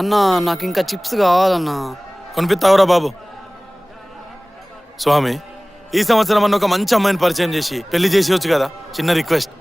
అన్నా నాకు ఇంకా చిప్స్ కావాలన్నా. కొనిపిస్తావురా బాబు. స్వామి, ఈ సంవత్సరం అన్న ఒక మంచి అమ్మాయిని పరిచయం చేసి పెళ్లి చేసేయచ్చు కదా. చిన్న రిక్వెస్ట్.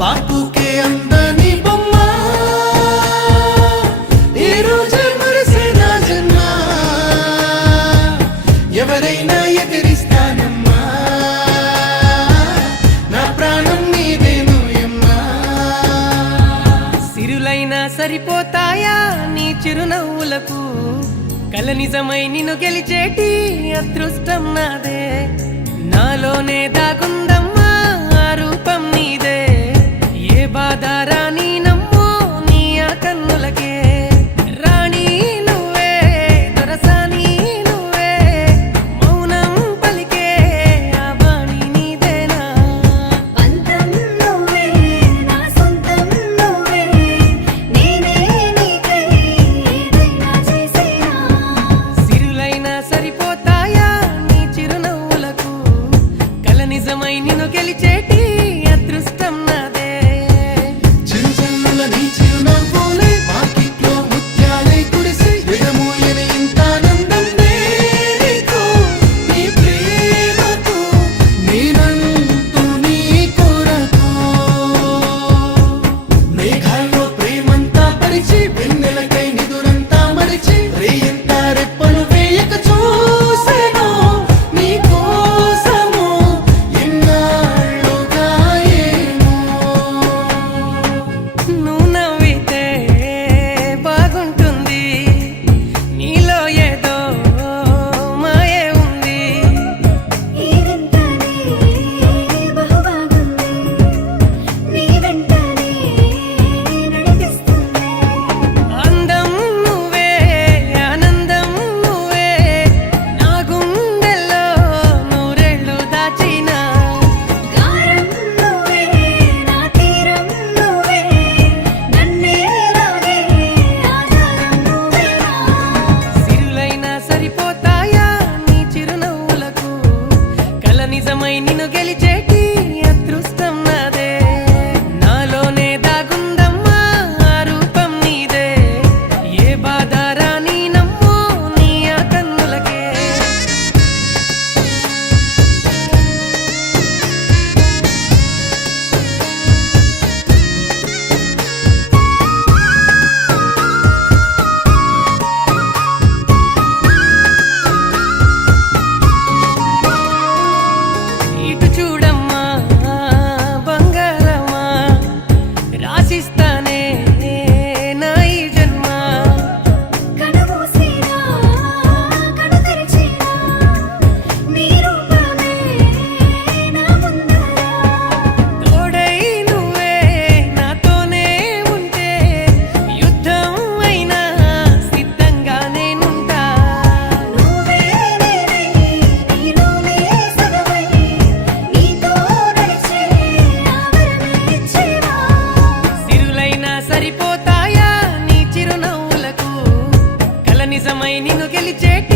బాపుకే అందని బొమ్మ ఈ రోజే మురిసే నా జన్మ, ఎవరైనా ఎదిరిస్తానమ్మా, నా ప్రాణం నీదేను యమ్మా. సిరులైనా సరిపోతాయా నీ చిరునవ్వులకు, కల నిజమై నిన్ను గెలిచేటి అదృష్టం నాదే. నాలోనే దాగుందమ్మా ఆ రూపం నీదే, ఏ బాధ రాని నమ్మో నీ ఆ కన్నులకే. రాణి నువ్వే, దొరసాని నువ్వే, మౌనం పలికే ఆ వాణి నీదేనా. పంతం నువ్వే, నా సొంతం నువ్వే, నేనే నీకై ఏదైనా చేసేనా. సిరులైనా సరిపోతాయా నీ చిరునవ్వులకు, కల నిజమై నిన్ను గెలిచేటి అదృష్టం నాదే. చిరుజల్లుల నీ చిరునవ్వులే వాకిట్లో ముత్యాలై కురిసే, ఎగమూయని ఇంత ఆనందం నీకు, నీ ప్రేమకు నేనంటూ నీ కొరకు. మేఘాల్లో ప్రేమంతా పరిచి, వెన్నెలకై నిదురంతా మరిచి, రేయంతా రెప్పలు వేయక చూసెను నీ కోసము ఎన్నాళ్ళుగా ఏమో. నువ్వు నవ్వితే బాగుంటుంది, నీలో ఏదో మాయే ఉంది. ఈ వింతనే బహుబాగుంది, నీ వెంటనే నడిపిస్తుంది. అందం నువ్వే, ఆనందం నువ్వే, నా గుండెల్లో నూరేళ్ళు దాచిన. గారం నువ్వే, నా తీరం నువ్వే, నన్నే లాగే ఆధారం నువ్వేనా. సిరులైనా సరిపోతాయా నీ చిరునవ్వులకు, కల నిజమై నిన్ను గెలిచేటి అదృష్టం నాదే. నాలోనే దాగుందమ్మా ఆ రూపం నీదే, ఏ బాధ రాని నమ్మో నీ ఆ కన్నులకే. ఇటు చూడమ్మా బంగారమా, రాసిస్తానే నా ఈ జన్మ. కనుమూసినా కను తెరిచినా నీ రూపమే నా ముందర. తోడై నువ్వే నాతోనే ఉంటే, యుద్ధం అయినా సిద్ధంగా నేనుంటా. నువ్వే నేనై, నీలోనే సగమై, నీతో నడిచే ఆవరమే ఇచ్చేవా. సిరులైనా సరిపోతాయా నీ చిరునవ్వులకు, కల నిజమై నిన్ను గెలిచేటి